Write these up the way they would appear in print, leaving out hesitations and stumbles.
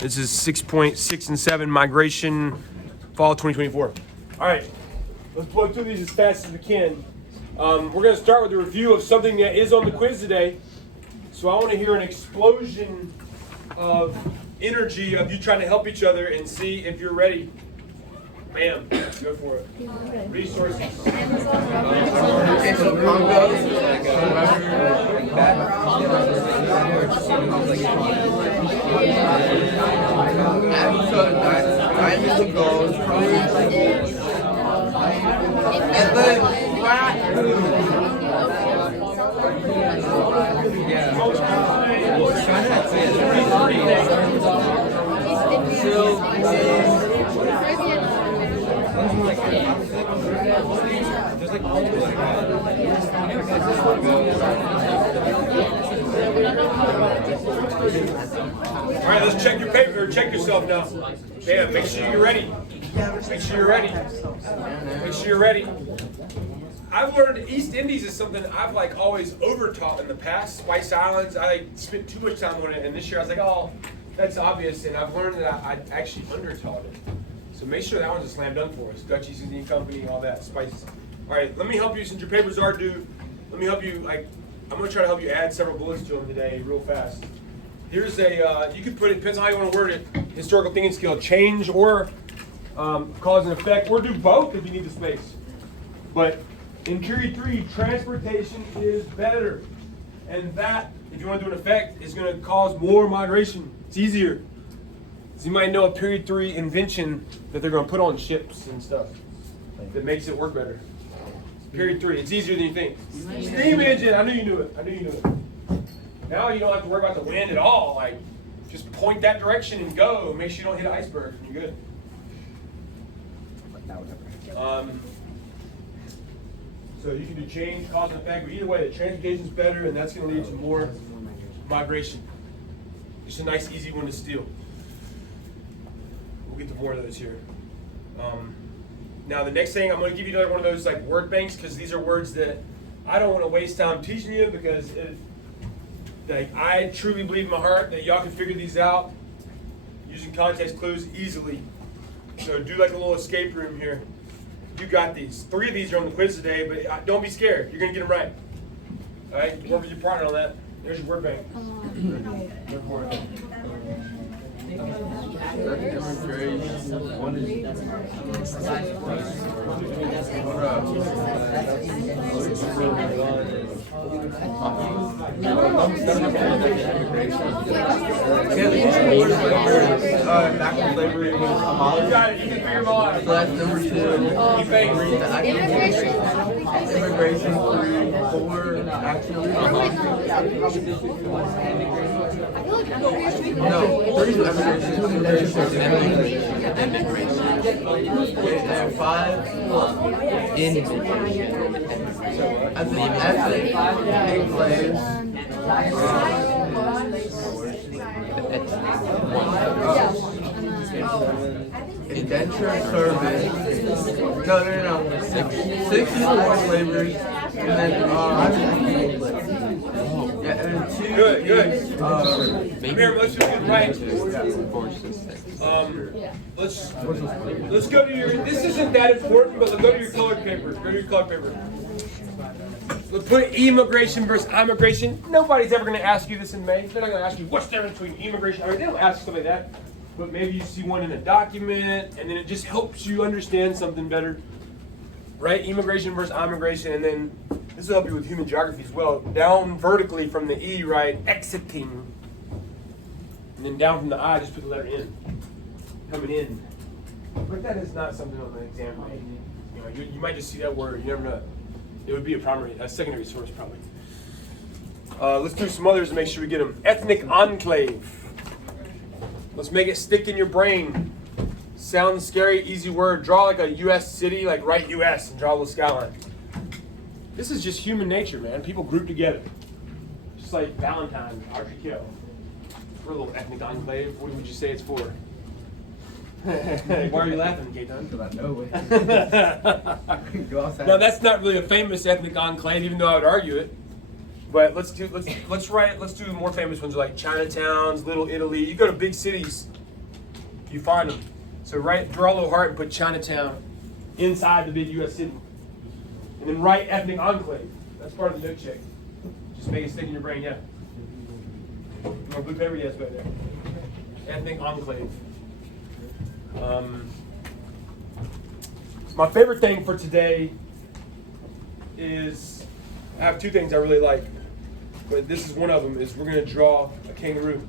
This is 6.6 and 7 migration, fall 2024. All right, let's blow through these as fast as we can. We're going to start with a review of something that is on the quiz today. So I want to hear an explosion of energy of you trying to help each other and see if you're ready. Bam, go for it. Resources. Diamonds and gold, and then All right, let's check your paper. Check yourself now. Bam, make sure you're ready. Make sure you're ready. Make sure you're ready. I've learned East Indies is something I've always over-taught in the past. Spice Islands, I spent too much time on it, and this year I was like, oh, that's obvious, and I've learned that I actually under-taught it. So make sure that one's a slam dunk for us. Dutch East Indian Company, all that, spices. All right, let me help you, since your papers are due, let me help you, I'm going to try to help you add several bullets to them today real fast. Here's a, you can put it, depends on how you want to word it, historical thinking skill, change or cause and effect, or do both if you need the space. But in period 3, transportation is better. And that, if you want to do an effect, is going to cause more migration. It's easier. So you might know a period 3 invention that they're going to put on ships and stuff that makes it work better. Period 3, it's easier than you think. Steam engine, I knew you knew it. I knew you knew it. Now you don't have to worry about the wind at all. Just point that direction and go. Make sure you don't hit icebergs and you're good. So you can do change, cause, and effect, but either way, the transportation is better, and that's going to lead to more migration. Just a nice, easy one to steal. We'll get to more of those here. Now, the next thing, I'm going to give you another one of those word banks, because these are words that I don't want to waste time teaching you, because I truly believe in my heart that y'all can figure these out using context clues easily. So do a little escape room here. You got these. 3 of these are on the quiz today, but don't be scared. You're going to get them right. All right? Work with your partner on that. There's your word bank. Go for it. slavery. You got it. You can figure them all out. So that's number 2. Immigration 3, 4, actually. No, 3 is immigration. And 5, I think enclaves. Indenture service. No. 6 is forced labor. And then yeah, and 2 Good. Here, let's just get right. Let's go to your. This isn't that important, but let's go to your colored paper. Go to your colored paper. Let's put immigration versus immigration. Nobody's ever going to ask you this in May. They're not going to ask you what's the difference between immigration. They don't ask stuff like that. But maybe you see one in a document, and then it just helps you understand something better. Right? Immigration versus immigration, and then this will help you with human geography as well. Down vertically from the E, right? Exiting. And then down from the I, just put the letter N. Coming in. But that is not something on the exam. You might just see that word. You never know. It would be a secondary source probably. Let's do some others to make sure we get them. Ethnic enclave. Let's make it stick in your brain. Sounds scary, easy word. Draw a U.S. city, write U.S. and draw a little skyline. This is just human nature, man. People group together. Just like Valentine, Audrey Kill. We're a little ethnic enclave. What would you say it's for? Why are you laughing, Keaton? Because I know it. Go outside. Now that's not really a famous ethnic enclave, even though I would argue it. But let's do more famous ones like Chinatowns, Little Italy. You go to big cities, you find them. So draw a little heart and put Chinatown inside the big U.S. city. And then write ethnic enclave. That's part of the note check. Just make it stick in your brain, yeah. More blue paper, yes, right there. Ethnic enclave. My favorite thing for today is, I have two things I really like, but this is one of them, is we're going to draw a kangaroo.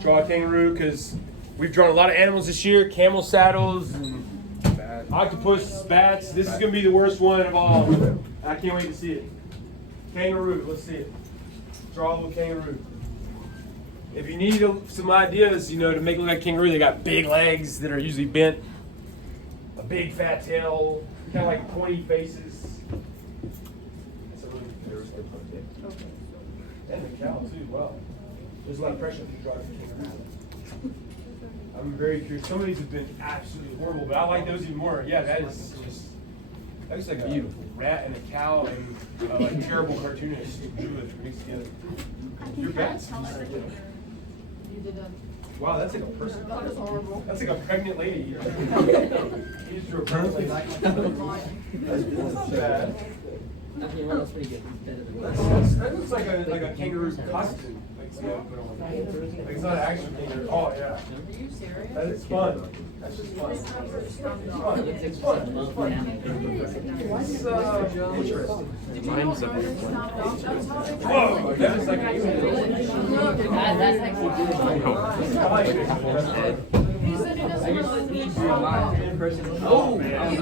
Draw a kangaroo because we've drawn a lot of animals this year, camel saddles, and octopus, bats. This is going to be the worst one of all. I can't wait to see it. Kangaroo, let's see it. Draw a little kangaroo. If you need some ideas, to make it look like a kangaroo, they got big legs that are usually bent, a big fat tail, kind of like pointy faces. That's a really good one. And the cow too, wow. There's a lot of pressure if you draw a kangaroo. I'm very curious. Some of these have been absolutely horrible, but I like those even more. Yeah, that is just, that looks like a rat and a cow and a terrible cartoonist drew it mixed together. Your bats. Wow, that's like a person. That's like a pregnant lady. You just drew a pregnant lady. That's bad. That looks like a kangaroo's costume. Like it's not an actual kangaroo. Oh yeah. Are you serious? That is fun. That's just fun. It's fun. It's fun. It's fun. It's interesting. Mine's a weird one. Whoa, that is like a that's actually good. I like it. Oh man.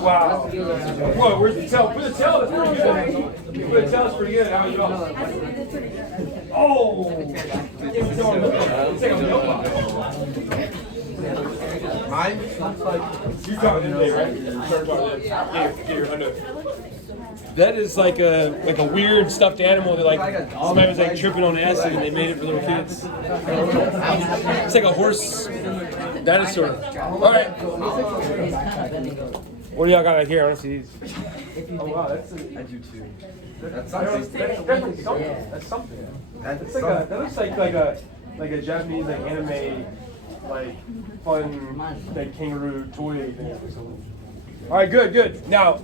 Wow. Whoa, where's the tail? Put the tail, that's pretty good. Put the tail, that's pretty good. How are you all? Oh! It's like a milk box. Mine looks like. You talking today, right? Get your hundo. That is like a weird stuffed animal that somebody was tripping on acid and they made it for little kids. It's like a horse dinosaur. All right. What do y'all got right here? I want to see these. Oh wow, I do too. That's definitely something. That's something. That looks like a Japanese anime fun kangaroo toy thing. All right, good. Now,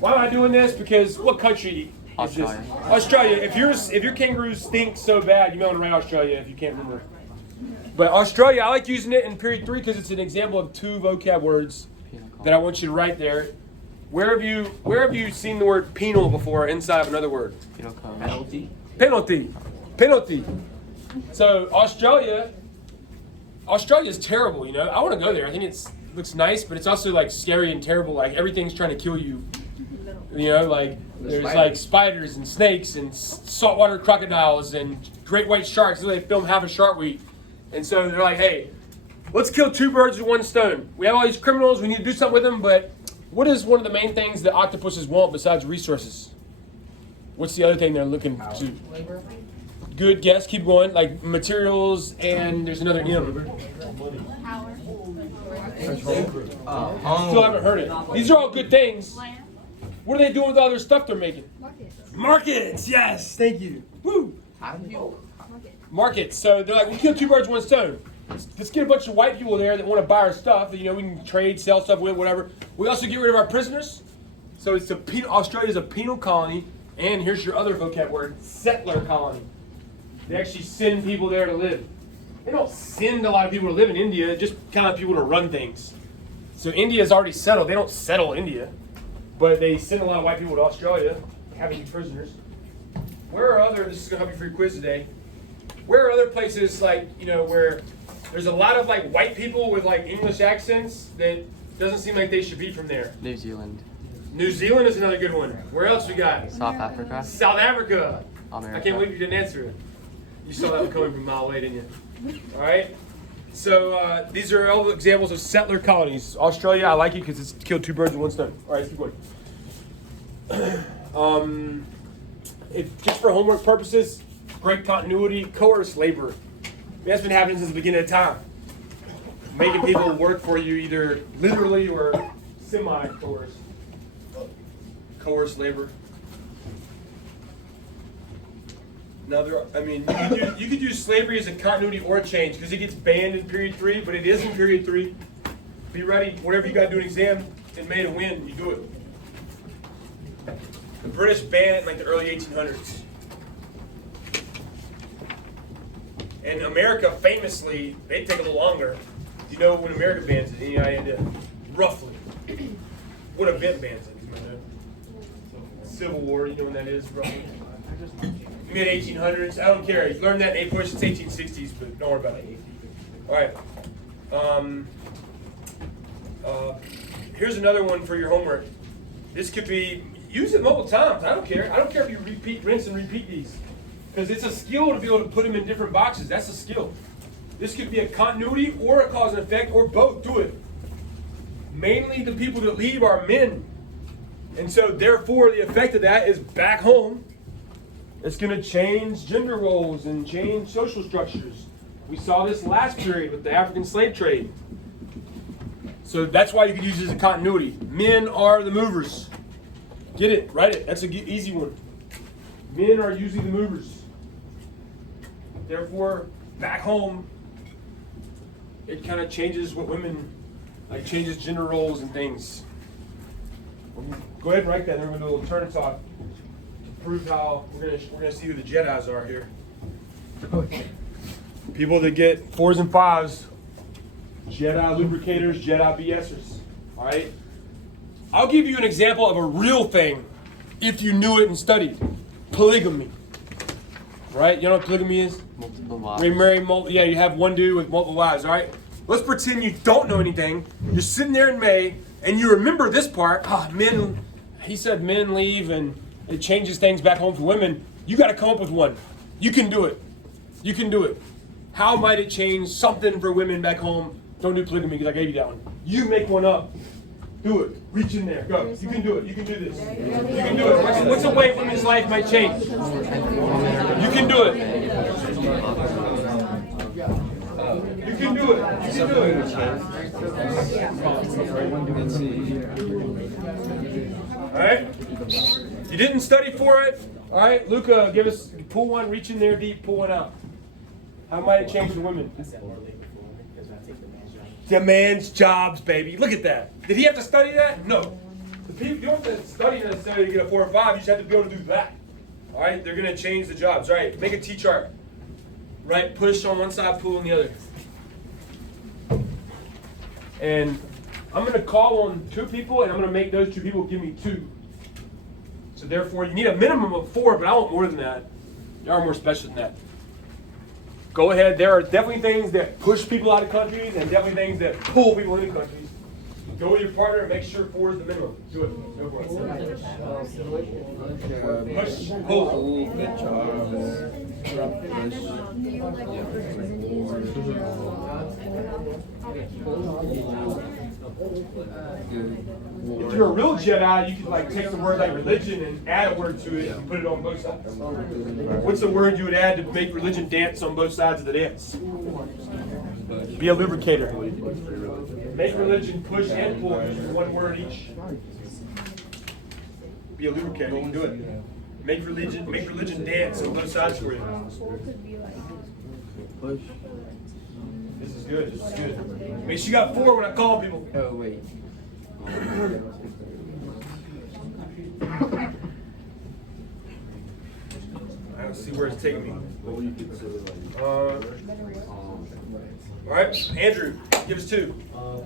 why am I doing this? Because what country is this? Australia. If your kangaroos stink so bad, you may want to write Australia if you can't remember. But Australia, I like using it in period 3 because it's an example of 2 vocab words that I want you to write there. Where have you seen the word penal before inside of another word? Penalty. So Australia is terrible. I want to go there. I think it looks nice, but it's also scary and terrible. Like everything's trying to kill you. There's spiders and snakes and saltwater crocodiles and great white sharks. They film Half a Shark Week, and so they're like, hey, let's kill 2 birds with 1 stone. We have all these criminals. We need to do something with them, but what is one of the main things that octopuses want besides resources? What's the other thing they're looking to? Good guess. Keep going. Like materials, and there's another M. Power. Still haven't heard it. These are all good things. What are they doing with all their stuff they're making? Markets. Yes. Thank you. Woo. Markets. So they're like, we kill 2 birds, 1 stone. Let's get a bunch of white people there that want to buy our stuff that we can trade, sell stuff with, whatever. We also get rid of our prisoners. So Australia's a penal colony, and here's your other vocab word, settler colony. They actually send people there to live. They don't send a lot of people to live in India, just kind of people to run things. So India is already settled. They don't settle India, but they send a lot of white people to Australia, having prisoners. This is going to help you for your quiz today. Where are other places where there's a lot of white people with English accents that doesn't seem like they should be from there? New Zealand. New Zealand is another good one. Where else we got? South Africa. South Africa. America. I can't believe you didn't answer it. You saw that one coming from a mile away, didn't you? All right. So these are all examples of settler colonies. Australia, I like it because it's killed 2 birds with 1 stone. All right, let's keep going. Just for homework purposes, break continuity, coerced labor. That's been happening since the beginning of time. Making people work for you either literally or semi-coerced. Coerced labor. Now, you could use slavery as a continuity or a change because it gets banned in period 3, but it is in period 3. Be ready. Whatever you got to do an exam in May to win, you do it. The British banned it in like the early 1800s. And America, famously, they take a little longer. You know when America bans it? Any idea? Roughly. What event bans it? Civil War, you know when that is, roughly? Mid-1800s. I don't care. You learned that in APWH, it's 1860s, but don't worry about it. All right. Here's another one for your homework. This could be, use it multiple times. I don't care. I don't care if you rinse and repeat these. Because it's a skill to be able to put them in different boxes. That's a skill. This could be a continuity or a cause and effect or both. Do it. Mainly the people that leave are men. And so therefore the effect of that is back home. It's going to change gender roles and change social structures. We saw this last period with the African slave trade. So that's why you could use it as a continuity. Men are the movers. Get it, write it. That's an easy one. Men are usually the movers. Therefore, back home, it kind of changes what women, like changes gender roles and things. Go ahead and write that. Then we're going to do a little turn talk to prove how we're gonna see who the Jedis are here. People that get 4s and 5s, Jedi lubricators, Jedi BSers. All right. I'll give you an example of a real thing, if you knew it and studied. Polygamy. Right? You know what polygamy is? Multiple wives. We marry yeah, you have one dude with multiple wives, all right? Let's pretend you don't know anything. You're sitting there in May, and you remember this part. He said men leave, and it changes things back home for women. You got to come up with one. You can do it. You can do it. How might it change something for women back home? Don't do polygamy because I gave you that one. You make one up. Do it. Reach in there. Go. You can do it. You can do this. You can do it. What's a way women's life might change? You can do it. You can do it. You can do it. All right. You didn't study for it. All right, Luca, pull one. Reach in there deep. Pull one out. How might it change for women? The man's jobs, baby. Look at that. Did he have to study that? No. You don't have to study necessarily to get a 4 or 5. You just have to be able to do that. All right? They're going to change the jobs. All right? Make a T-chart. Right? Push on one side, pull on the other. And I'm going to call on 2 people, and I'm going to make those 2 people give me 2. So therefore, you need a minimum of 4, but I want more than that. You are more special than that. Go ahead. There are definitely things that push people out of countries and definitely things that pull people into countries. Go with your partner and make sure 4 is the minimum. Do it. Go for it. Push. Pull. If you're a real Jedi, you could like take the word like religion and add a word to it and put it on both sides. What's the word you would add to make religion dance on both sides of the dance? Be a lubricator. Make religion push and pull using 1 word each. Be a lubricator. You can do it. Make religion dance on both sides for you. Push. This is good. This is good. Make sure you got 4 when I call people. Oh, wait. I don't see where it's taking me. All right, Andrew, give us 2.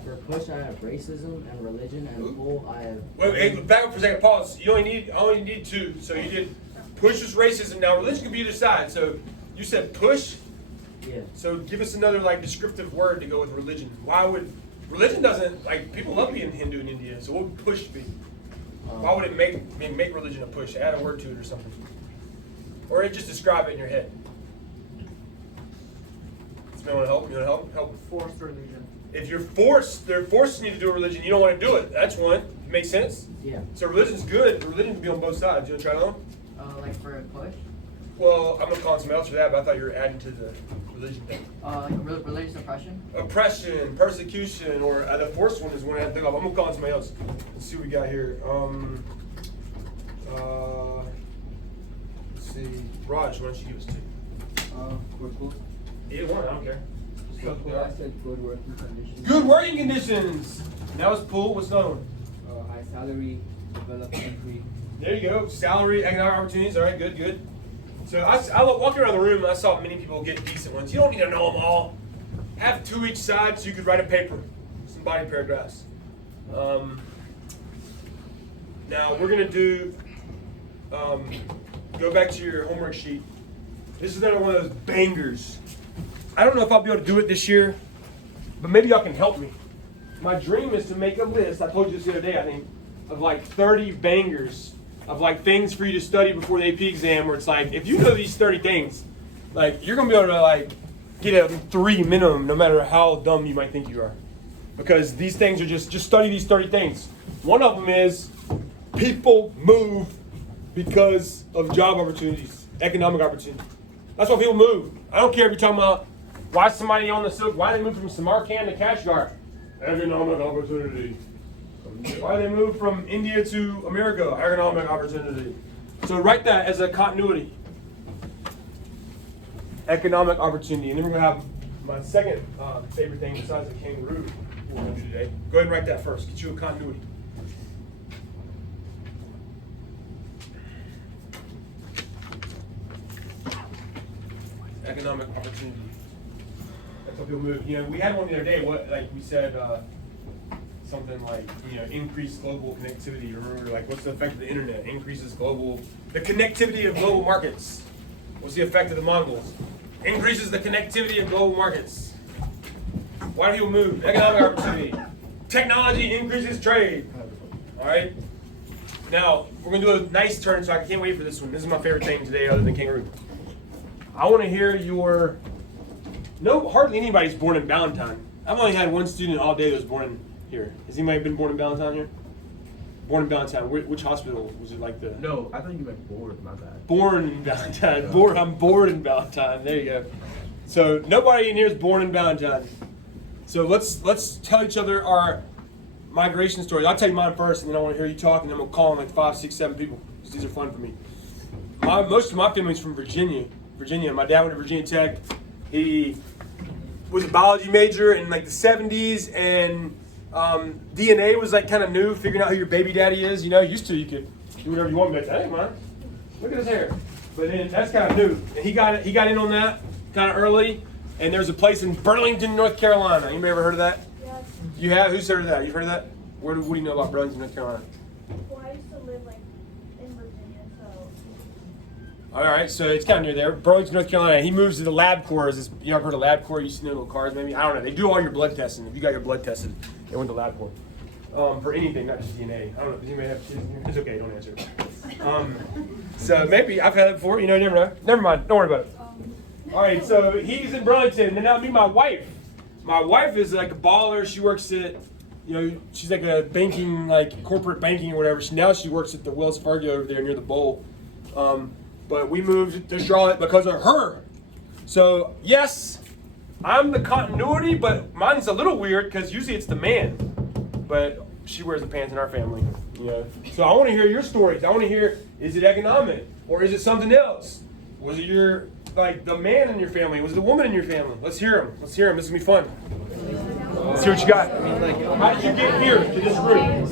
For push, I have racism and religion, and pull, I have. Wait, back up for a second. Pause. You only need 2. So you did push is racism. Now religion can be either side. So you said push. Yeah. So give us another like descriptive word to go with religion. Why would religion doesn't like people love being Hindu in India? So what would push be? Why would it make religion a push? Add a word to it or something, or just describe it in your head. Does anyone want to help? You want to help? Forced religion. If they're forcing you to do a religion, you don't want to do it. That's one. Make sense? Yeah. So religion's good. Religion can be on both sides. You want to try it on? Like for a push? Well, I'm gonna call on something else for that, but I thut you were adding to the religion thing. Like religious oppression? Oppression, persecution, or the fourth one is one I have to think of. I'm gonna call on somebody else. Let's see what we got here. Let's see. Raj, why don't you give us two? Quick one. Either one, I don't care. I said good working conditions. Good working conditions. That was pool. What's the other one? High salary, development free. There you go. Salary, economic opportunities. All right, good, good. So I walked around the room and I saw many people get decent ones. You don't need to know them all. Have two each side so you could write a paper, some body paragraphs. Now we're gonna do. Go back to your homework sheet. This is another one of those bangers. I don't know if I'll be able to do it this year, but maybe y'all can help me. My dream is to make a list, I told you this the other day, I think, of like 30 bangers of like things for you to study before the AP exam, where it's like, if you know these 30 things, like you're gonna be able to like get a 3 minimum, no matter how dumb you might think you are. Because these things are just study these 30 things. One of them is people move because of job opportunities, economic opportunities. That's why people move. I don't care if you're talking about why somebody on the silk, why they move from Samarkand to Kashgar. Economic opportunity. Why they move from India to America, economic opportunity. So write that as a continuity. Economic opportunity. And then we're gonna have my second favorite thing besides the kangaroo we're gonna do today. Go ahead and write that first. Get you a continuity. Economic opportunity. That's how people move. You know, we had one the other day. What, like we said, something like, you know, increased global connectivity. Remember, like, what's the effect of the internet? Increases the connectivity of global markets. What's the effect of the Mongols? Increases the connectivity of global markets. Why do people move? Economic opportunity. Technology increases trade. All right. Now we're gonna do a nice turn. So I can't wait for this one. This is my favorite thing today, other than kangaroo. I want to hear your. No, hardly anybody's born in Valentine. I've only had one student all day that was born in here. Has anybody been born in Valentine here? Born in Valentine. Which hospital was it? Like the? No, I thought you meant bored. My bad. Born in Valentine. Bored. I'm bored in Valentine. There you go. So nobody in here is born in Valentine. So let's tell each other our migration stories. I'll tell you mine first, and then I want to hear you talk, and then we'll call on like 5, 6, 7 people. These are fun for me. Most of my family's from Virginia. My dad went to Virginia Tech. He was a biology major in like the 70s, and DNA was like kind of new, figuring out who your baby daddy is. You know, used to you could do whatever you want, but hey man, look at his hair. But then that's kind of new. And he got in on that kind of early. And there's a place in Burlington, North Carolina. Anybody ever heard of that? Yes. You have? Who's heard of that? You've heard of that? What do you know about Burlington, North Carolina? Well, I used to live like in Virginia, so. All right, so it's kind of near there. Burlington, North Carolina. He moves to the Lab Corps. You ever heard of Lab Corps? You see little cars, maybe? I don't know. They do all your blood testing. If you got your blood tested, they went to Lab Corps. For anything, not just DNA. I don't know. Does anybody have kids in here? It's okay. Don't answer. So maybe I've had it before. You know, never know. Never mind. Don't worry about it. All right, so he's in Burlington, and now me, my wife. My wife is like a baller. She works at, you know, she's like a banking, like corporate banking or whatever. Now she works at the Wells Fargo over there near the Bowl. But we moved to Charlotte because of her. So yes, I'm the continuity, but mine's a little weird because usually it's the man. But she wears the pants in our family, you know. So I want to hear your stories. I want to hear, is it economic or is it something else? Was it your like the man in your family? Was it the woman in your family? Let's hear them. Let's hear them. This is gonna be fun. Let's see what you got. How did you get here to this room?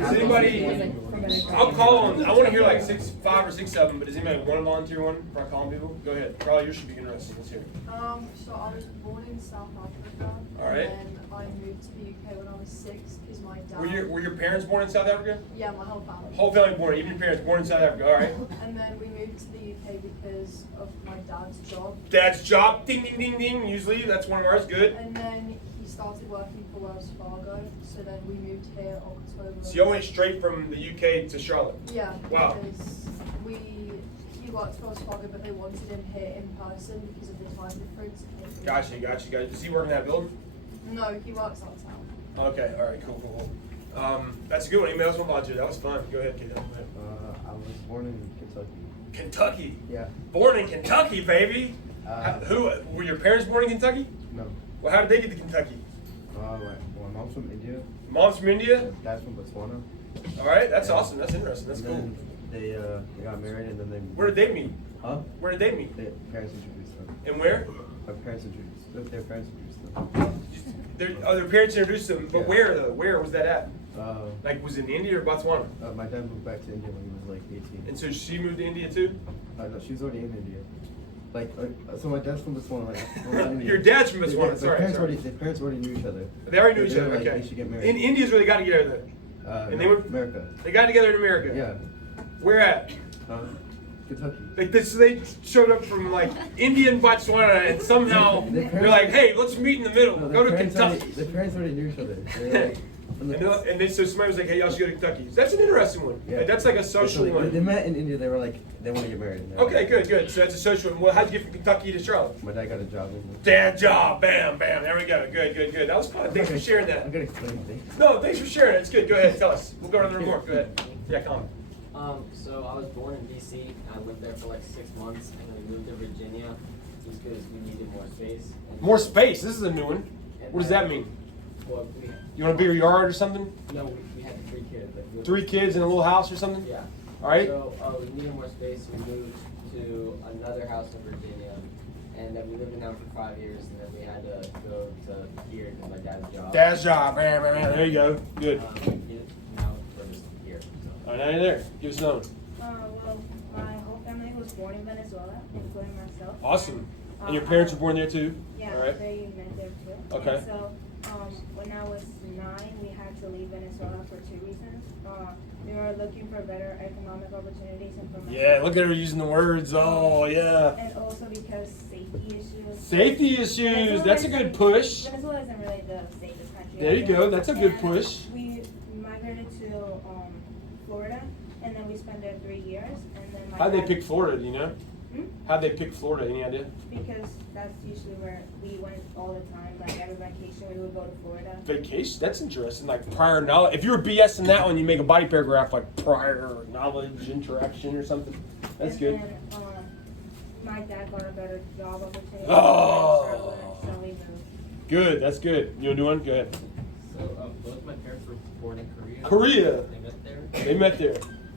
Does anybody? I'll call on. I want to hear like 5 or 6, 7. But does anybody want to volunteer one before I call on people? Go ahead. Carly, yours should be interesting. Let's hear it. So I was born in South Africa. All right. And then I moved to the UK when I was 6 because my dad. Were your parents born in South Africa? Yeah, my whole family. Whole family born. Even your parents born in South Africa. All right. And then we moved to the UK because of my dad's job. Dad's job. Ding ding ding ding. Usually that's one of ours. Good. And then he started working for Wells Fargo, so then we moved here October. So y'all went straight from the UK to Charlotte. Yeah. Wow. Because he worked for Wells Fargo, but they wanted him here in person because of the time difference. Gotcha. Does he work in that building? No, he works outside. Okay, all right, cool. That's a good one. Email us one about you. That was fun. Go ahead, kid. I was born in Kentucky. Kentucky. Yeah. Born in Kentucky, baby. Uh, Who were your parents born in Kentucky? No. Well, how did they get to Kentucky? My mom's from India. Mom's from India. Dad's from Botswana. All right, that's Yeah. awesome. That's interesting. That's And cool. then they got married and then they. Where did they meet? Huh? Where did they meet? Their parents introduced them. And where? Their parents introduced them. Their parents introduced them. But Yeah. where though? Where was that at? Uh, Like, was it in India or Botswana? my dad moved back to India when he was like 18. And so she moved to India too? No, she was already in India. So my dad's from Botswana. Like, Your dad's from Botswana. Their parents Sorry. already knew each other. They already knew each They were other. like, Okay. they should get married. In India's where they got together. And they went- America. They got together in America. Yeah. Where at? Kentucky. Like this, they showed up from like India and Botswana, and somehow they're like, "Hey, let's meet in the middle. No, Go to their parents Kentucky." Their parents already knew each other. They were like, And then so somebody was like, "Hey, y'all should go to Kentucky." That's an interesting one. Yeah. Like, that's like a social They one. met in India. They were like, they want to get married. Okay, good. So that's a social one. Well, how'd you get from Kentucky to Charlotte? My dad got a job in. Dad job. Bam. There we go. Good. That was fun. Thanks for sharing that. I'm gonna explain things. No, thanks for sharing it. It's good. Go ahead. Tell us. We'll go to the report. Go ahead. Yeah, come on. So I was born in DC. I lived there for like 6 months, and then we moved to Virginia just because we needed more space. And More space. This is a new one. What does that mean? Well, You want a bigger yard or something? No, we had 3 kids. Like, 3 kids in a little house or something? Yeah. All right. So we needed more space. We moved to another house in Virginia, and then we lived in town for 5 years, and then we had to go to here because my dad's job. Dad's job. Bam. There you go. Good. Now we're just here. So. All right, now you're there. Give us another one. Well, my whole family was born in Venezuela, including myself. Awesome. And your parents were born there too? Yeah, All right. they met there too. Okay. And so, when I was 9, we had to leave Venezuela for 2 reasons. We were looking for better economic opportunities and for my Yeah, look at her using the words. Oh, yeah. And also because safety issues. Safety issues. That's a good push. Venezuela isn't really the safest country. There you out go. That's a good And push. We migrated to Florida, and then we spent there 3 years, and then my How'd they dad- pick Florida, do you know? Hmm? How'd they pick Florida? Any idea? Because that's usually where we went all the time. Like every vacation, we would go to Florida. Vacation? That's interesting. Like prior knowledge. If you were BSing that one, you make a body paragraph like prior knowledge interaction or something. That's And good. Then, my dad got a better job opportunity. Oh. in Charlotte, so we moved. Good. That's good. You want to do one? Go ahead. So both my parents were born in Korea. Korea. They met there. They met there.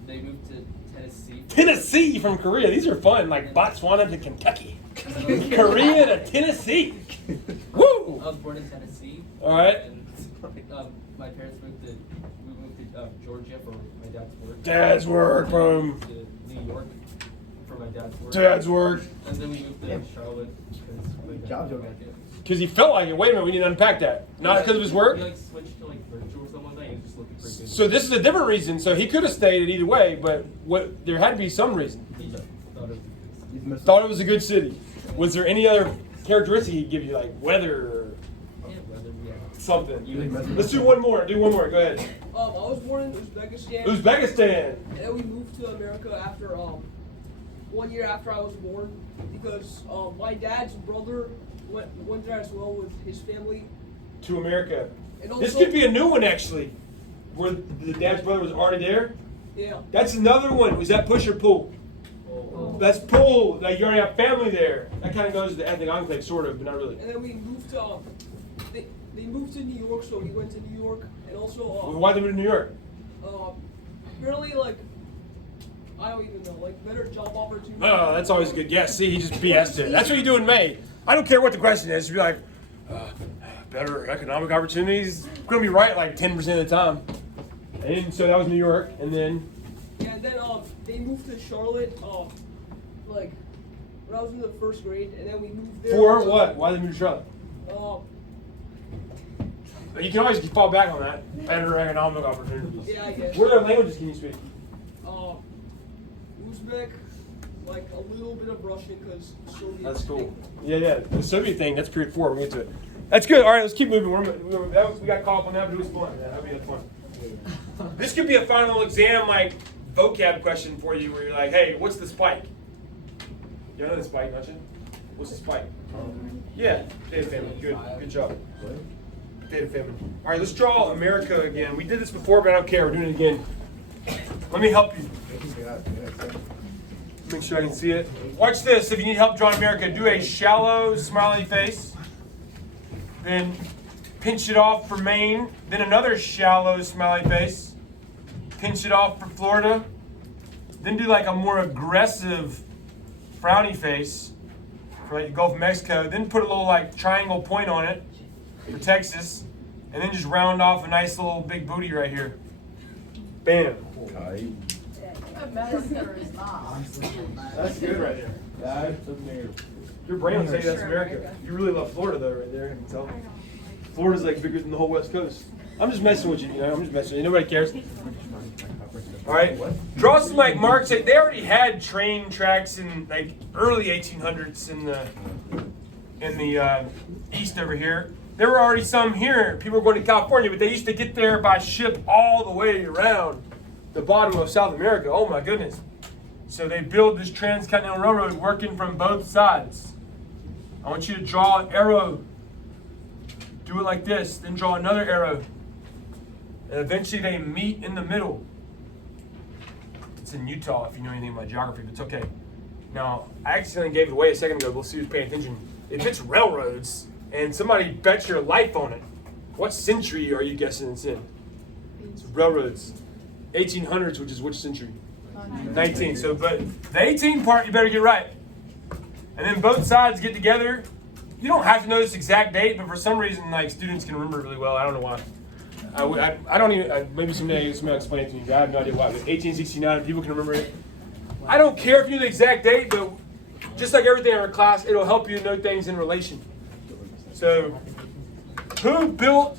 They moved to Tennessee. Tennessee from Korea. These are fun. Like Botswana to Kentucky. Korea to Tennessee. Woo! I was born in Tennessee. All right. And my parents moved to Georgia for my dad's work. Dad's work from To New York for my dad's work. Dad's work. And then we moved to Charlotte because my dad Job didn't job. like it. Because he felt like it. Wait a minute, we need to unpack that. Not because of his work. He like switched to like virtual or something like that. He was just looking for a good. So this is a different reason. So he could have stayed either way, but what there had to be some reason. He just thought it was He's missing. Thought it was a good city. Was there any other characteristic he'd give you, like weather or yeah, whether we had something? Let's do one more. Do one more. Go ahead. I was born in Uzbekistan. Uzbekistan. And then we moved to America after 1 year after I was born because my dad's brother went there as well with his family. To America. And This also- could be a new one actually. Where the dad's brother was already there. Yeah. That's another one. Was that push or pull? That's pull. Like you already have family there. That kind of goes to the ethnic enclave, sort of, but not really. And then we moved to they moved to New York, so we went to New York, and also Why they moved to New York? really like I don't even know, like better job opportunities. Oh, that's always good. Yeah, see, he just BS'd it. That's what you do in May. I don't care what the question is. Be like, better economic opportunities. You're gonna be right like 10% of the time. And so that was New York, and then Yeah, and then they moved to Charlotte like when I was in the 1st grade, and then we moved there. for what? Why did they move to Charlotte? You can always fall back on that. Better economic opportunities. Yeah, I guess. What other languages can you speak? Uzbek, like a little bit of Russian because Soviet. That's cool. Yeah. The Soviet thing, that's period 4. We'll get to it. That's good. All right, let's keep moving. We got caught up on that, but it was fun. Yeah, that'd be fun. This could be a final exam, like, vocab question for you where you're like, hey, what's the spike? You know the spike, don't you? What's the spike? Yeah, potato famine. Good job. Potato famine. All right, let's draw America again. We did this before, but I don't care. We're doing it again. Let me help you. Make sure I can see it. Watch this. If you need help drawing America, do a shallow smiley face. Then pinch it off for Maine. Then another shallow smiley face. Pinch it off for Florida. Then do like a more aggressive frowny face for like the Gulf of Mexico. Then put a little like triangle point on it for Texas. And then just round off a nice little big booty right here. Bam. America is not. That's good right there. That's America. Your brain will tell you that's America. You really love Florida though, right there. I can tell. Florida's like bigger than the whole West Coast. I'm just messing with you, you know. I'm just messing with you. Nobody cares. All right. Draw some like marks. They already had train tracks in like early 1800s in the east over here. There were already some here. People were going to California, but they used to get there by ship all the way around the bottom of South America. Oh my goodness. So they built this transcontinental railroad working from both sides. I want you to draw an arrow. Do it like this, then draw another arrow. And eventually they meet in the middle. It's in Utah if you know anything about geography, but it's okay. Now, I accidentally gave it away a second ago, but we'll see who's paying attention. If it's railroads and somebody bets your life on it, what century are you guessing it's in? It's railroads. 1800s, which is which century? 19. So, but the 18 part you better get right. And then both sides get together. You don't have to know this exact date, but for some reason, like students can remember it really well. I don't know why. I don't even. Maybe someday somebody will explain it to you. I have no idea why. But 1869, people can remember it. I don't care if you know the exact date, but just like everything in our class, it'll help you know things in relation. So, who built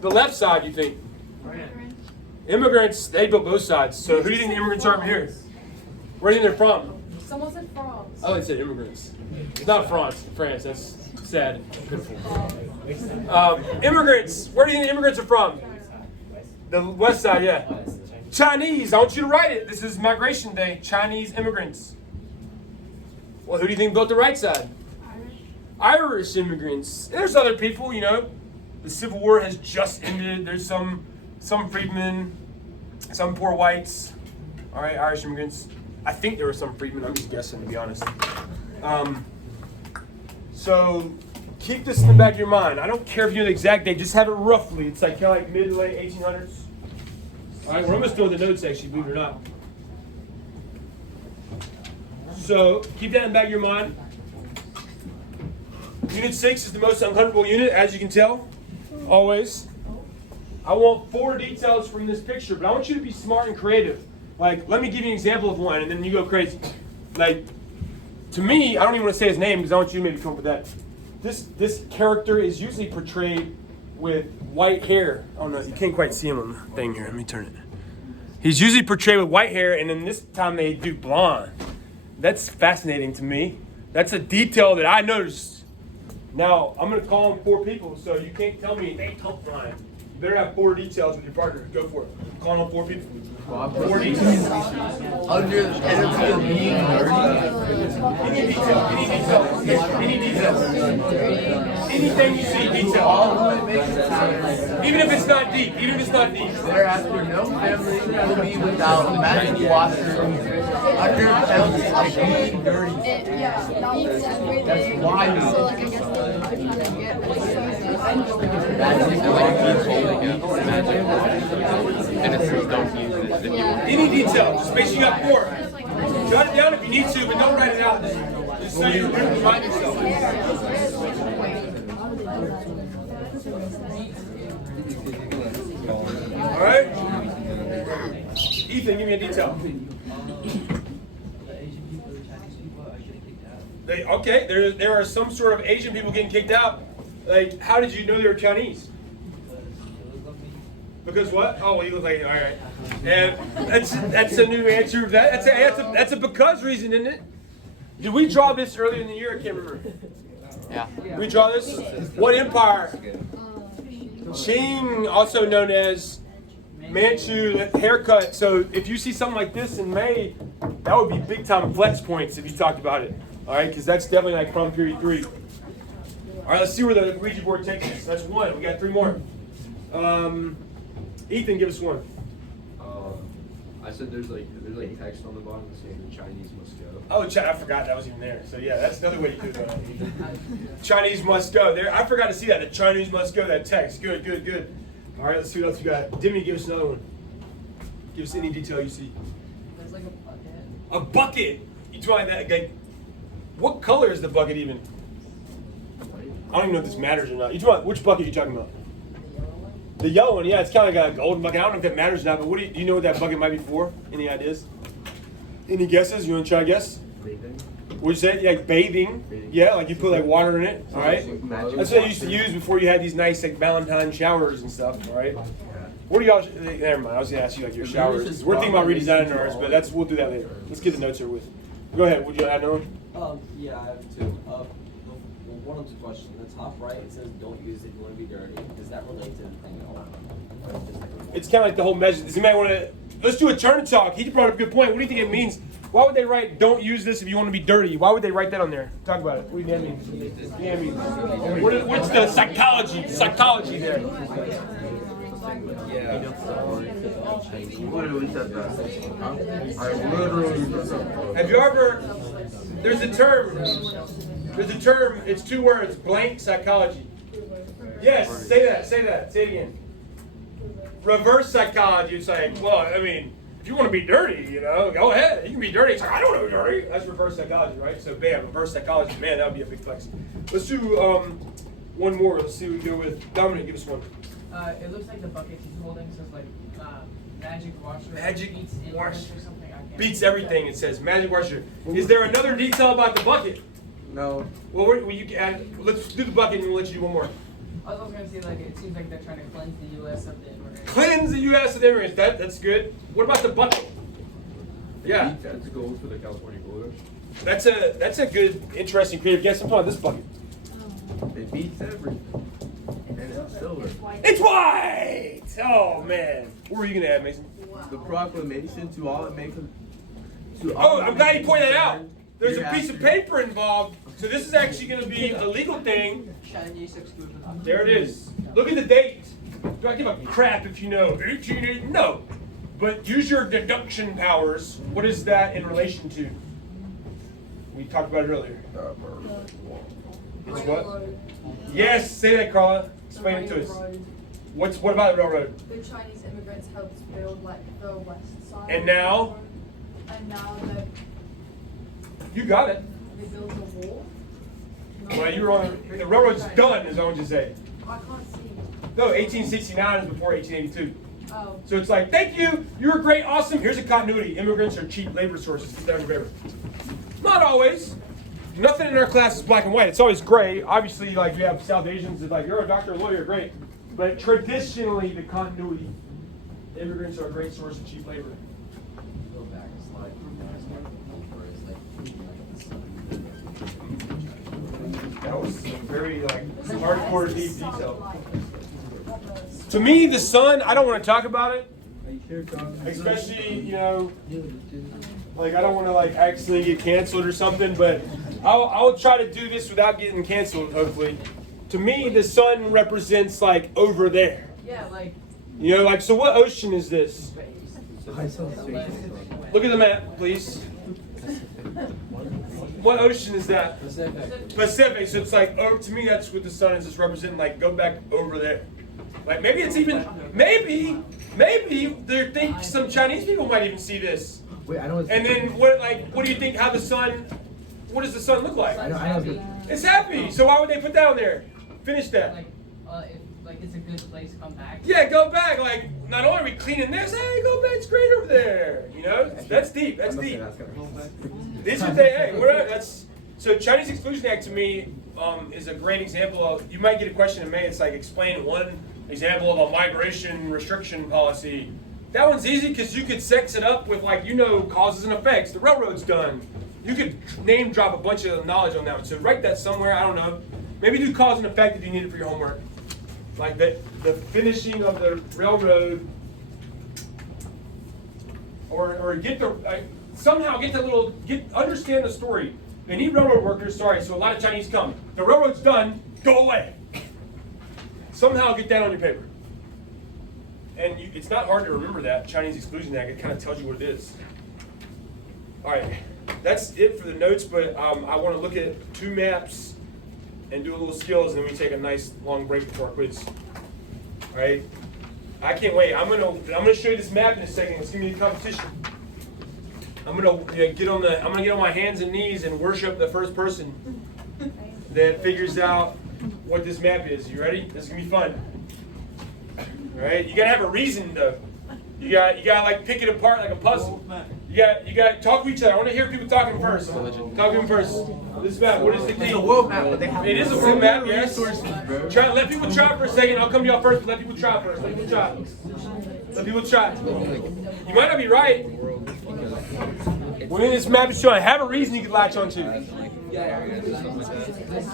the left side? You think? Immigrants. They built both sides. So, who do you think the immigrants are over here? Where do you think they're from? Someone said France. Oh, they said immigrants. It's not France. France. That's sad. Immigrants. Where do you think the immigrants are from? The west side, yeah. Chinese. I want you to write it. This is Migration Day. Chinese immigrants. Well, who do you think built the right side? Irish immigrants. There's other people, you know. The Civil War has just ended. There's some freedmen, some poor whites. All right, Irish immigrants. I think there were some freedmen. I'm just guessing, to be honest. So keep this in the back of your mind. I don't care if you know the exact date. Just have it roughly. It's like kind of like mid to late 1800s. All right, we're almost done with the notes, actually, believe it or not. So keep that in the back of your mind. Unit 6 is the most uncomfortable unit, as you can tell, always. I want 4 details from this picture, but I want you to be smart and creative. Like, let me give you an example of one, and then you go crazy. Like, to me, I don't even want to say his name because I want you to maybe come up with that. This character is usually portrayed with white hair. Oh no, you can't quite see him on the thing here. Let me turn it. He's usually portrayed with white hair, and then this time they do blonde. That's fascinating to me. That's a detail that I noticed. Now, I'm going to call on 4 people, so you can't tell me they don't blind. You better have 4 details with your partner. Go for it. Call on 4 people. 4 details. Under the penalty of being Any details. Anything you see, detail. Even if it's not deep. Thereafter, no family will be without magic water under penalty of being dirty. That's why Any detail. Just make sure you got 4. Jot it down if you need to, but don't write it out. Just so you remind yourself. All right. Ethan, give me a detail. There are some sort of Asian people getting kicked out. Like, how did you know they were Chinese? Because what? Oh, well, you look like, all right. And that's a new answer. That's a because reason, isn't it? Did we draw this earlier in the year? I can't remember. Yeah. Redraw this. What empire? Qing, also known as Manchu haircut. So if you see something like this in May, that would be big time flex points if you talked about it. All right, because that's definitely like from period 3. All right, let's see where the Ouija board takes us. That's 1. We got 3 more. Ethan, give us 1. I said there's like text on the bottom saying the Chinese must go. Oh, I forgot that was even there. So yeah, that's another way you do it. Chinese must go. There, I forgot to see that. The Chinese must go. That text. Good, good, good. All right, let's see what else you got. Dimmy, give us another one. Give us any detail you see. There's like a bucket. A bucket. You talking that? Like, what color is the bucket even? I don't even know if this matters or not. You talking about, which bucket are you talking about? The yellow one, yeah, it's kind of like a golden bucket. I don't know if that matters or not, but what do you know what that bucket might be for? Any ideas? Any guesses? You want to try to guess? Bathing. What'd you say? Like bathing? Yeah, like you put like water in it. All right. That's what I used to use before you had these nice like Valentine showers and stuff. All right. What do y'all? Never mind. I was gonna ask you like your showers. We're thinking about redesigning ours, but we'll do that later. Let's get the notes here with. Go ahead. Would you add another one? Yeah, I have 2. One of the questions. The top right, it says don't use it if you want to be dirty. Does that relate to the thing at all? Or is it just like a- It's kind of like the whole message. Does anybody want to? Let's do a turn talk. He brought up a good point. What do you think it means? Why would they write "Don't use this if you want to be dirty"? Why would they write that on there? Talk about it. What do you think that means? Yeah, I mean, what's the psychology? Psychology there. Literally said that. I literally said that. Have you ever? There's a term. There's a term. It's 2 words. Blank psychology. Yes. Say that. Say that. Say it again. Reverse psychology. It's like, well, I mean, if you want to be dirty, you know, go ahead. You can be dirty. It's like, I don't know dirty. That's reverse psychology, right? So, bam, reverse psychology. Man, that would be a big flex. Let's do one more. Let's see what we go with. Dominic, give us one. It looks like the bucket he's holding says like magic washer. Magic beats English wash. or something. I can't Beats remember. everything. It says magic washer. Is there another detail about the bucket? No. Well, will you add? Let's do the bucket and we'll let you do one more. I was also gonna say like it seems like they're trying to cleanse the U.S. of the immigrants. Cleanse the U.S. of immigrants. That's good. What about the bucket? Yeah, That's gold for the California Gold Rush. that's a good, interesting, creative guess. I'm talking about this bucket. It beats everything. And it's silver. It's white. Oh man, what were you gonna add, Mason? The proclamation to all Americans. Oh, I'm glad you pointed that out. There's a piece of paper involved, so this is actually going to be a legal thing. Chinese exclusion. There it is. Look at the date. Do I give a crap if you know 1880? No. But use your deduction powers. What is that in relation to? We talked about it earlier. It's what? Yes, say that, Carla. Explain it to us. What about the railroad? The Chinese immigrants helped build like the west side. And now? And now You got it. they built a wall. Well, you were on the railroad's done, is what you say. I can't see. No, 1869 is before 1882. Oh. So it's like, thank you, you were great, awesome. Here's a continuity. Immigrants are cheap labor sources. Get that in favor. Not always. Nothing in our class is black and white. It's always gray. Obviously, like we have South Asians, it's like, you're a doctor, a lawyer, great. But traditionally, the continuity, immigrants are a great source of cheap labor. Go back a slide. Where it's like, That was some very hardcore deep detail. To me, the sun, I don't want to talk about it. Especially, like I don't want to accidentally get canceled or something, but I'll try to do this without getting canceled, hopefully. To me, the sun represents over there. Yeah, So what ocean is this? Look at the map, please. What ocean is that? Pacific. So it's to me, that's what the sun is. It's representing go back over there. Maybe it's even, maybe they think some Chinese people might even see this. Wait, I know it's. And then what do you think what does the sun look like? I know It's happy. So why would they put that on there? Finish that. if it's a good place to come back. Yeah, go back. Not only are we cleaning this, hey, go back. It's great over there. That's deep. That's deep. These are so Chinese Exclusion Act to me is a great example of. You might get a question in May. It's explain one example of a migration restriction policy. That one's easy because you could sex it up with causes and effects. The railroad's done. You could name drop a bunch of knowledge on that one. So write that somewhere. I don't know. Maybe do cause and effect if you need it for your homework. Like the finishing of the railroad, or get the somehow get the little understand the story. They need railroad workers. Sorry, so a lot of Chinese come. The railroad's done. Go away. Somehow get that on your paper. And it's not hard to remember that Chinese Exclusion Act. It kind of tells you what it is. All right, that's it for the notes. But I want to look at 2 maps and do a little skills, and then we take a nice long break before our quiz. All right, I can't wait. I'm gonna show you this map in a second. It's gonna be a competition. I'm gonna get on my hands and knees and worship the first person that figures out what this map is. You ready? This is gonna be fun. All right, you gotta have a reason though. You gotta like pick it apart like a puzzle. You got to talk to each other. I want to hear people talking first. Talk to them first. This map, what is the key? It's a world map, but they have it is a world map, yes. Try, let people try for a second. I'll come to y'all first, but let people try first. Let people try. Let people try. You might not be right. When this map is showing, have a reason you can latch onto. All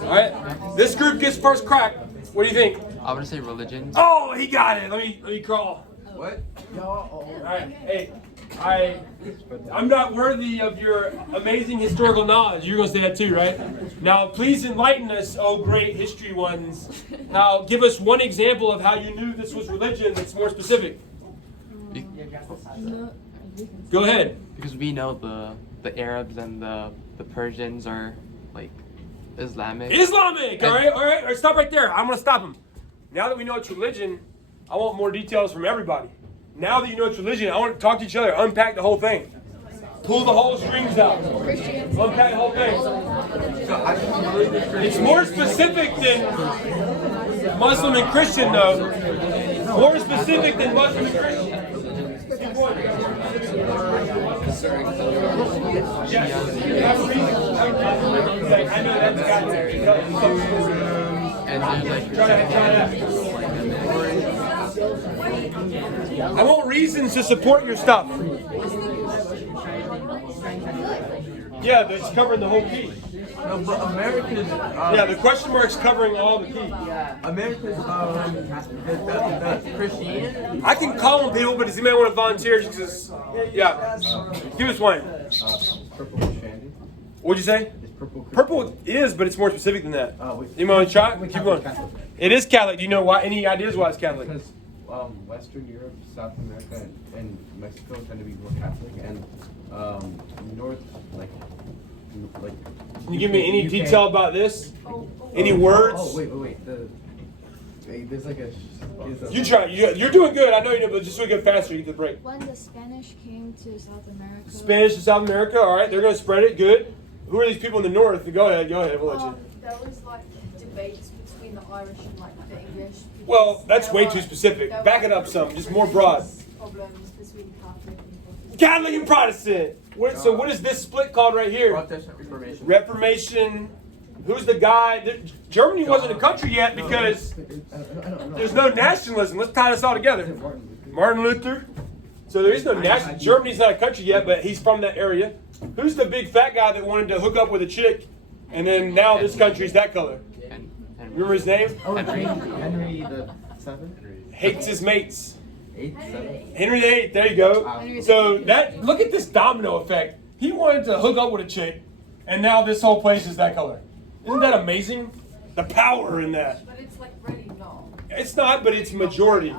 right, this group gets first crack. What do you think? I would say religion. Oh, he got it. Let me crawl. What? All right, hey. I'm not worthy of your amazing historical knowledge. You're going to say that too, right? Now, please enlighten us, oh great history ones. Now, give us one example of how you knew this was religion that's more specific. Go ahead. Because we know the Arabs and the Persians are like Islamic. Islamic! All right, stop right there. I'm going to stop him. Now that we know it's religion, I want more details from everybody. Now that you know it's religion, I want to talk to each other, unpack the whole thing. Pull the whole strings out. Unpack the whole thing. It's more specific than Muslim and Christian, though. More specific than Muslim and Christian. Keep going. Yes. I know that's got And there's like try that. I want reasons to support your stuff. Yeah, that's covering the whole key. No, but America's. Yeah, the question mark's covering all the key. America's the Christianity. I can call on people, but does anybody want to volunteer? Because, yeah, give us one. Purple Shandy. What'd you say? It's purple. Purple is, but it's more specific than that. Wait. You want to try? Keep going. It is Catholic. Do you know why? Any ideas why it's Catholic? Because Western Europe, South America, and Mexico tend to be more Catholic, and North, like. Can you give me any detail about this? Any words? Oh, wait. There's like a. You try. You're doing good. I know you do, but just so we get faster, you get the break. When the Spanish came to South America. Spanish to South America. All right, they're going to spread it. Good. Who are these people in the north? Go ahead. We'll let you. There was like debates between the Irish and like the English. Well, that's way too specific. Back it up some. Just more broad. Problems between Catholic and Protestant. Catholic and Protestant. So what is this split called right here? Protestant Reformation. Reformation. Who's the guy? Germany wasn't a country yet because there's no nationalism. Let's tie this all together. Martin Luther. So there is no national. Germany's not a country yet, but he's from that area. Who's the big fat guy that wanted to hook up with a chick, and then now this country's that color? Remember his name? Henry the Seventh. Hates his mates. Seventh. Henry VIII. There you go. So that look at this domino effect. He wanted to hook up with a chick, and now this whole place is that color. Isn't that amazing? The power in that. But it's like really not. It's not, but it's majority.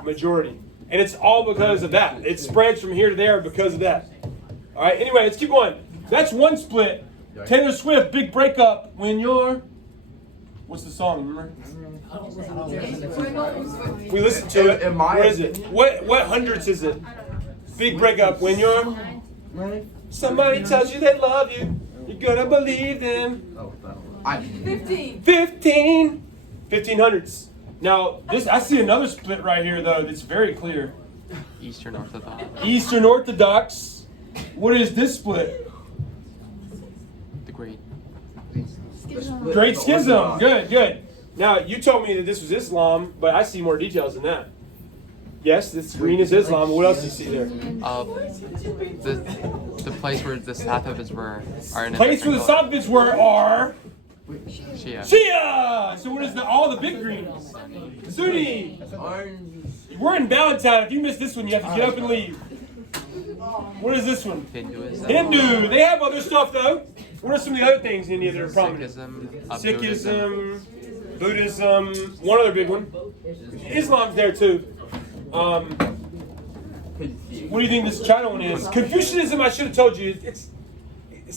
And it's all because of that. It spreads from here to there because of that. All right, anyway, let's keep going. That's one split. Taylor Swift, big breakup when you're... What's the song, remember? We listened to it. What is it? What hundreds is it? Big breakup when you're... Somebody tells you they love you. You're gonna believe them. 1500s. Now, I see another split right here, though, that's very clear. Eastern Orthodox. Eastern Orthodox. What is this split? The Great. Great Schism. Good. Now, you told me that this was Islam, but I see more details than that. Yes, this green is Islam. What else do you see there? The place where the Safavids were are in a Place where the different color. Safavids were are Shia. Shia! So what is all the big greens? Sunni! Orange. We're in Valentine. If you miss this one, you have to get up and leave. What is this one? Hinduism. Hindu. They have other stuff though. What are some of the other things in India that are prominent? Sikhism. Sikhism, Buddhism, one other big one. Islam's there too. What do you think this China one is? Confucianism, I should have told you. It's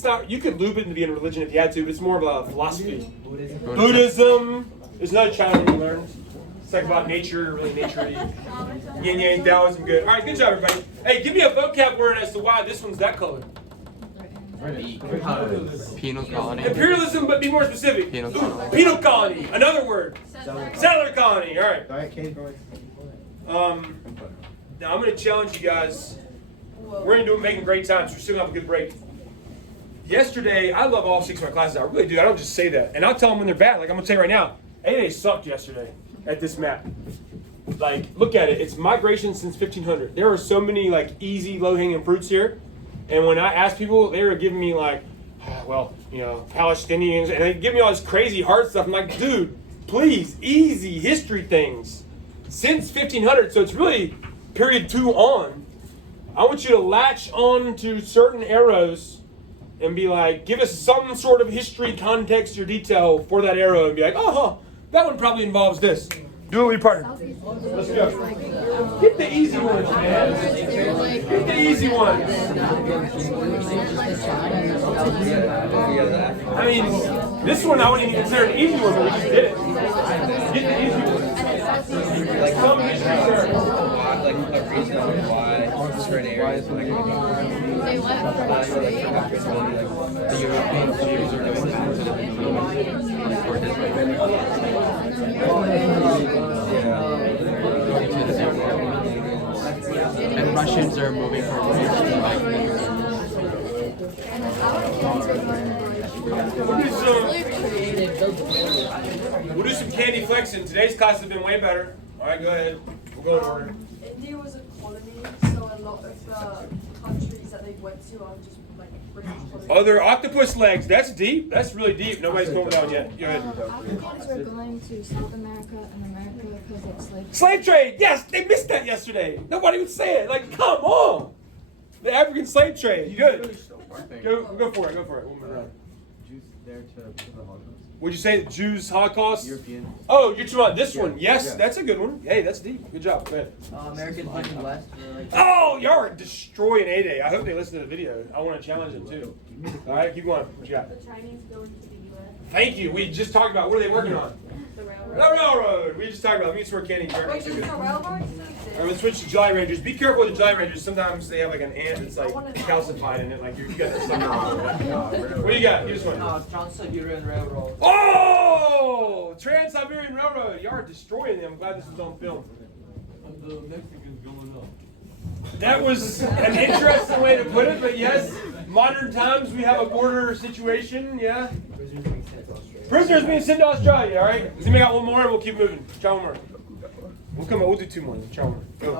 not. You could loop it into being a religion if you had to, but it's more of a philosophy. Buddhism. There's another China one you learned. It's like about nature, really nature-y. Yin Yang Taoism, good. All right, good job, everybody. Hey, give me a vocab word as to why this one's that color. Penal colony. Imperialism, but be more specific. Penal Ooh, colony. penal colony. Another word. Settler colony. All right. Now I'm going to challenge you guys. We're going to do it making great times. We're still going to have a good break. Yesterday, I love all 6 of my classes. I really do. I don't just say that. And I'll tell them when they're bad. Like I'm going to tell you right now. A sucked yesterday at this map. Like, look at it. It's migration since 1500. There are so many like easy, low-hanging fruits here. And when I ask people, they were giving me like, well, Palestinians, and they give me all this crazy hard stuff. I'm like, dude, please, easy history things since 1500. So it's really period 2 on. I want you to latch on to certain arrows and be like, give us some sort of history, context, or detail for that arrow, and be like, that one probably involves this. Do it with your partner. Let's go. Get the easy ones, man. Get the easy ones. I mean, this one I wouldn't even consider an easy one, but we just did it. Get the easy ones. Like some history, Like a reason why certain areas like the European Jews are And Russians are moving forward. We'll do some candy flexing. Today's class has been way better. All right, go ahead. We'll go in order. India was a colony, so a lot of the countries that they went to are just like British colonies. Oh, they're octopus legs. That's deep. That's really deep. Nobody's going down yet. Go ahead. Africans were going to South America and America because of slave Slave trade. Yes, they missed that yesterday. Nobody would say it. Like, come on. The African slave trade. Good. Go for it. Go for it. We'll move on. Jews there to the Holocaust. Would you say Jews Holocaust? European. Oh, you're talking about this one. Yes, that's a good one. Hey, that's deep. Good job. Go ahead. Americans living west. Oh, y'all are destroying A-Day. I hope they listen to the video. I want to challenge them too. All right, keep going. What you got? The Chinese going to the U.S. Thank you. We just talked about, what are they working on? The railroad. The railroad. We just talked about. Let me swear candy. Wait, is there a railroad? All right, let's switch to Jolly Rangers. Be careful with the Jolly Rangers. Sometimes they have like an ant that's like calcified in it. Like you got that stuff. What do you got? Give us one. Trans-Siberian Railroad. Oh! Trans-Siberian Railroad. You are destroying them. I'm glad this is on film. The Mexicans going up. That was an interesting way to put it, but yes, modern times we have a border situation, yeah. Prisoners being sent to Australia, all right? Does anybody got one more, and we'll keep moving? Try one more. We'll do 2 more. Try one more. Go.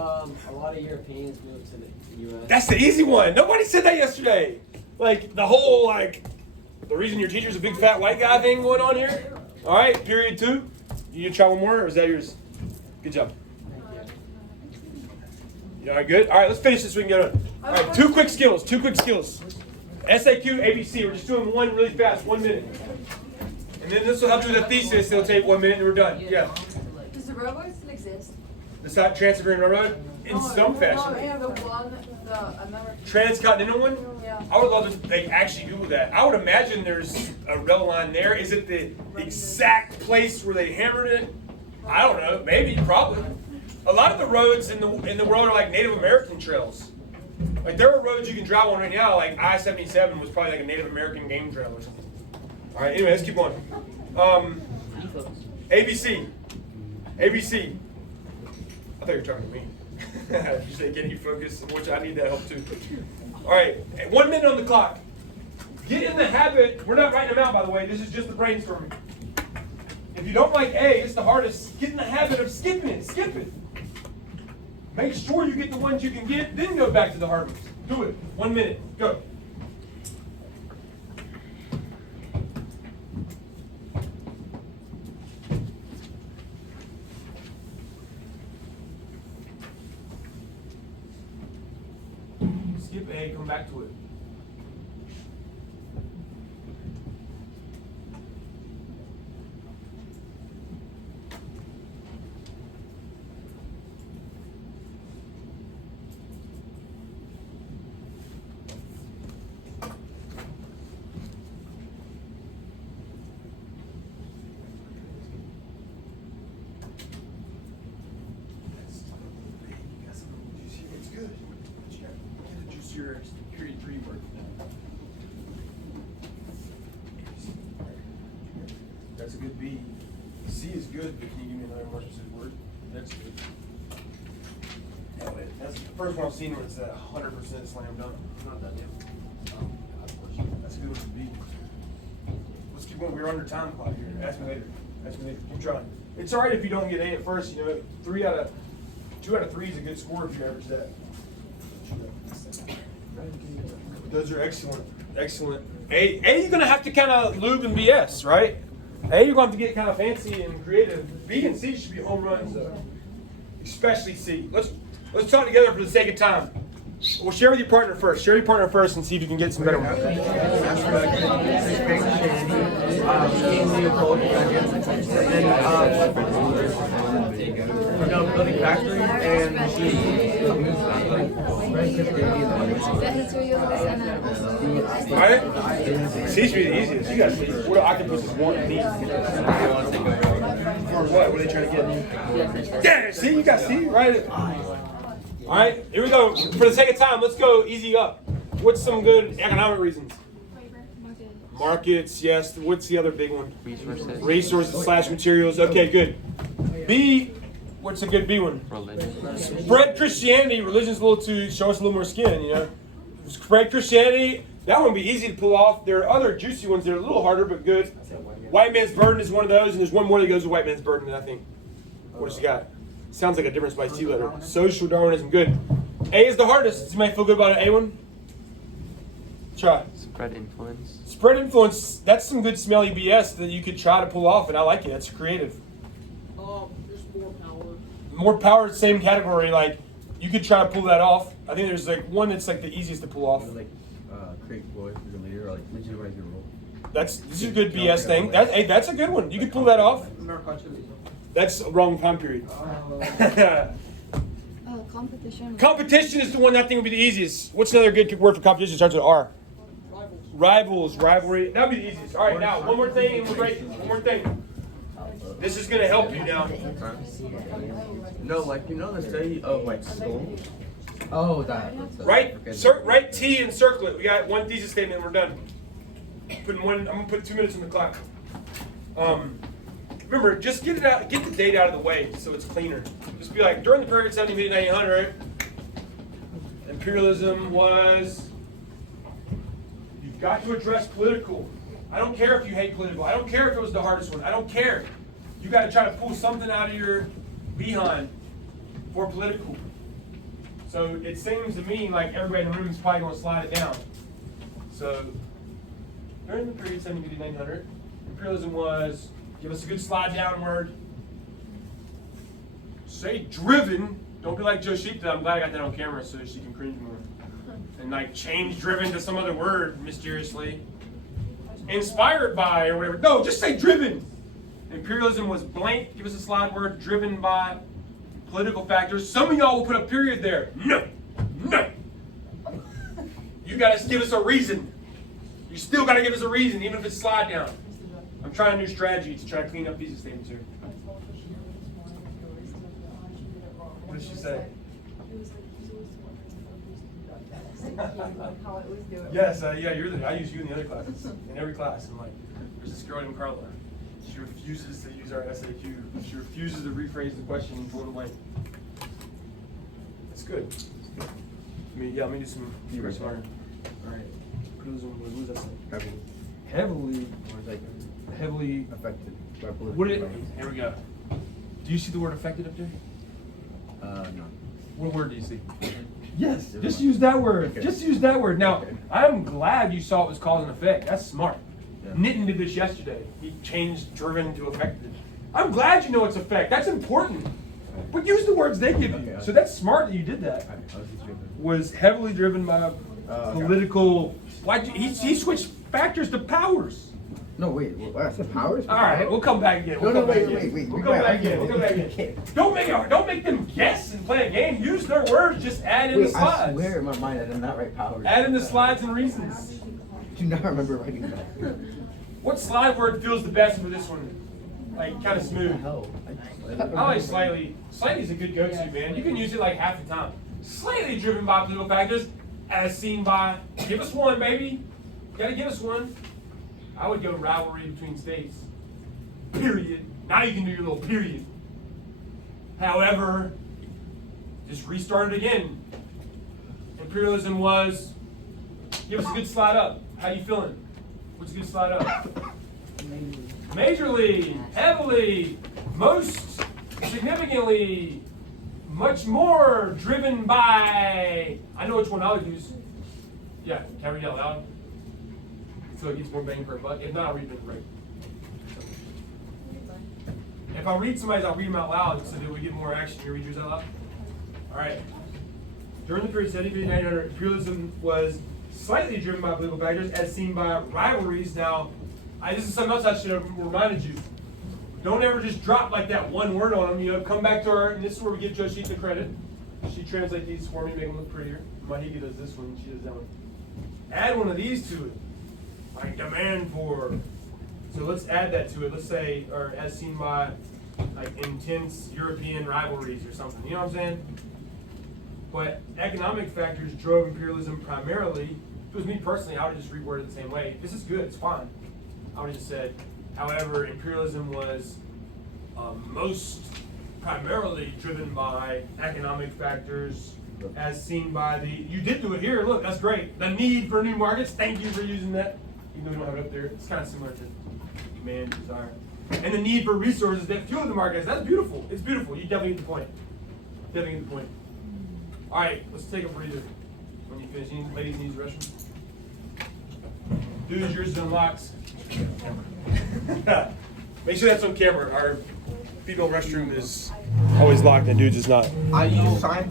A lot of Europeans moved to the U.S. That's the easy one. Nobody said that yesterday. Like, the whole, like, the reason your teacher's a big fat white guy thing going on here. All right, period 2. You try one more, or is that yours? Good job. You all right, good? All right, let's finish this so we can get on. All right, 2 quick skills. SAQ, ABC. We're just doing one really fast, 1 minute. And then this will help you with a thesis. It'll take 1 minute and we're done. Yeah. Does the railroad still exist? The Trans-Siberian Railroad? In some fashion. Yeah, the American. Transcontinental one? Yeah. I would love to actually Google that. I would imagine there's a rail line there. Is it the exact place where they hammered it? I don't know. Maybe, probably. A lot of the roads in the world are like Native American trails. Like there are roads you can drive on right now, like I-77 was probably like a Native American game trail or something. All right, anyway, let's keep going. ABC. I thought you were talking to me. You say get you focused, which I need that help too. All right, 1 minute on the clock. Get in the habit, we're not writing them out by the way, this is just the brainstorming. If you don't like A, it's the hardest, get in the habit of skipping it, skip it. Make sure you get the ones you can get, then go back to the hard ones. Do it, 1 minute, go. skip A, come back to it. It's good. But you gotta get a juicier period 3 word. That's a good B. C is good, but can you give me another more specific word? That's good. That's the first one I've seen where it's 100% slam dunk. Not done yet. That's a good one to B. Let's keep going. We're under time clock here. Ask me later. Keep trying. It's alright if you don't get A at first. You know, 2 out of 3 is a good score if you average that. Those are excellent. A, you're gonna have to kind of lube and BS, right? A, you're going to have to get kind of fancy and creative. B and C should be home runs, especially C. Let's talk together for the sake of time. We'll share with your partner first. Share your partner first and see if you can get some better ones. Building factory and Alright? C should be the easiest. You got C. What do octopuses want and need? For what? What are they trying to get? Yeah, see, you got C, right? Alright, here we go. For the sake of time, let's go easy up. What's some good economic reasons? Markets, yes. What's the other big one? Resources / materials. Okay, good. B, what's a good B one? Religion. Spread Christianity. Religion's a little too, show us a little more skin, you know? Spread Christianity. That one would be easy to pull off. There are other juicy ones that are a little harder, but good. White man's burden is one of those, and there's one more that goes with white man's burden, I think. What's you got? Sounds like a different spice tea letter. Social Darwinism, good. A is the hardest. Does anybody feel good about an A one? Try. Spread influence. Spread influence. That's some good smelly BS that you could try to pull off, and I like it. That's creative. There's more power. More power, same category. Like you could try to pull that off. I think there's like one that's like the easiest to pull off. Like create voice as a leader or like legitimize your role. This is a good BS thing. That's a good one. You could pull that off. That's a wrong time period. Competition. Competition is the one I think would be the easiest. What's another good word for competition? It starts with R. Rivals, rivalry. That would be the easiest. All right, now one more thing and we'll break. One more thing. This is gonna help you now. No, like the study of like skulls. oh that. Write T and circle it. We got one thesis statement and we're done. I'm gonna put 2 minutes on the clock. Remember, just get it out, get the date out of the way so it's cleaner. Just be like, during the period 1700 to 1800, imperialism was, you've got to address political. I don't care if you hate political. I don't care if it was the hardest one. I don't care. You got to try to pull something out of your behind for political. So it seems to me like everybody in the room is probably going to slide it down. So during the period 1700 to 1900, imperialism was, give us a good slide downward. Say driven. Don't be like Joshita. I'm glad I got that on camera so she can cringe more. And like change driven to some other word mysteriously. Inspired by or whatever. No, just say driven. Imperialism was blank. Give us a slide word. Driven by political factors. Some of y'all will put a period there. No. You gotta give us a reason. You still gotta give us a reason, even if it's slide down. I'm trying a new strategy to try to clean up these statements here. What did she say? Yes, I use you in the other classes. In every class, I'm like, there's this girl named Carla. She refuses to use our SAQ. She refuses to rephrase the question and fill in the blank. That's good. Let me do some research. All right. What was that say? Heavily affected by political. What did here we go. Do you see the word affected up there? No. What word do you see? Yes, just use that word. Okay. Just use that word. Now, I'm glad you saw it was cause and effect. That's smart. Yeah. Nitin did this yesterday. He changed driven to affected. I'm glad you know it's effect. That's important. But use the words they give you. So that's smart that you did that. was heavily driven by political. He switched factors to powers. No, wait. I said powers? All right, we'll come back again. We'll come back again. We'll come back again. Don't make them guess and play a game. Use their words. Just add in the slides. I swear in my mind I did not write powers. Add in the slides and reasons. Do not remember writing that. What slide word feels the best for this one? Like kind of smooth. I like slightly. Slightly is a good go-to, man. You can use it like half the time. Slightly driven by political factors, as seen by. Give us one, baby. Gotta give us one. I would go rivalry between states. Period. Now you can do your little period. However, just restart it again. Imperialism was. Give us a good slide up. How you feeling? What's a good slide up? Majorly, heavily, most significantly, much more driven by. I know which one I would use. Yeah, can I read it out loud? So it gets more bang for a buck. If not, I'll read it right. If I read somebody's, I'll read them out loud so that we get more action. You read yours out loud? All right. During the period 1750 to 1900, imperialism was slightly driven by political factors, as seen by rivalries. Now, this is something else I should have reminded you. Don't ever just drop like that one word on them. You know, come back to her, and this is where we give Joshita the credit. She translates these for me, make them look prettier. Mahika does this one, she does that one. Add one of these to it, like demand for. So let's add that to it. Let's say, or as seen by, like intense European rivalries or something. You know what I'm saying? But economic factors drove imperialism primarily. If it was me personally, I would just reword it the same way. This is good, it's fine. I would have just said, however, imperialism was most primarily driven by economic factors, as seen by the. You did do it here. Look, that's great. The need for new markets. Thank you for using that. Even though we don't have it up there, it's kind of similar to demand, desire, and the need for resources that fuel the markets. That's beautiful. It's beautiful. You definitely get the point. Definitely get the point. All right, let's take a breather. When you finish, ladies need the restroom. Dudes, yours is unlocked. Make sure that's on camera. Our female restroom is always locked and dudes is not. I use science.